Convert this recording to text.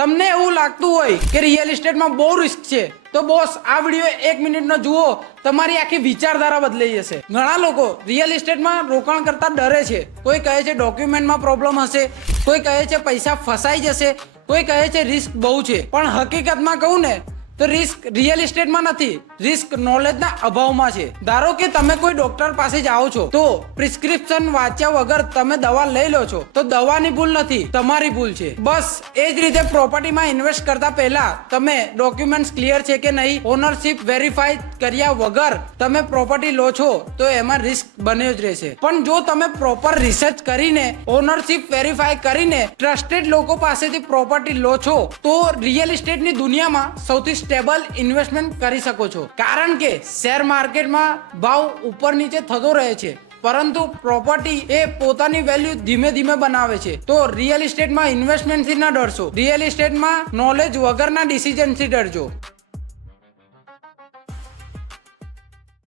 તમને એવું લાગતું હોય કે રિયલ એસ્ટેટમાં બહુ રિસ્ક છે તો બોસ આ વિડીયો 1 મિનિટનો જુઓ, તમારી આખી વિચારધારા બદલાઈ જશે. ઘણા લોકો રિયલ એસ્ટેટમાં રોકાણ કરતા ડરે છે. કોઈ કહે છે ડોક્યુમેન્ટમાં પ્રોબ્લેમ હશે, કોઈ કહે છે પૈસા ફસાઈ જશે, કોઈ કહે છે રિસ્ક બહુ છે. પણ હકીકતમાં કહું ને તો રિસ્ક રિયલ એસ્ટેટમાં નથી, રિસ્ક નોલેજના અભાવમાં છે. ધારો કે તમે કોઈ ડોક્ટર પાસે જાઓ છો તો પ્રિસ્ક્રિપ્શન વાંચ્યા વગર તમે દવા લઈ લો છો તો દવાની ભૂલ નથી, તમારી ભૂલ છે. બસ એ જ રીતે પ્રોપર્ટીમાં ઇન્વેસ્ટ કરતા પહેલા તમે ડોક્યુમેન્ટ્સ ક્લિયર છે કે નહીં, ઓનરશિપ વેરીફાઈ કર્યા વગર તમે પ્રોપર્ટી લો છો તો એમાં રિસ્ક બન્યો જ રહેશે. પણ જો તમે પ્રોપર રિસર્ચ કરીને ઓનરશિપ વેરીફાઈ કરીને ટ્રસ્ટેડ લોકો પાસેથી પ્રોપર્ટી લો છો તો રિયલ એસ્ટેટની દુનિયામાં સૌથી સ્ટેબલ ઇન્વેસ્ટમેન્ટ કરી શકો છો. કારણ કે શેર માર્કેટમાં ભાવ ઉપર નીચે થતો રહે છે, પરંતુ પ્રોપર્ટી એ પોતાની વેલ્યુ ધીમે ધીમે બનાવે છે. તો રિયલ એસ્ટેટમાં ઇન્વેસ્ટમેન્ટથી ન ડરશો, રિયલ એસ્ટેટમાં નોલેજ વગરના ડિસિઝનથી ડરજો.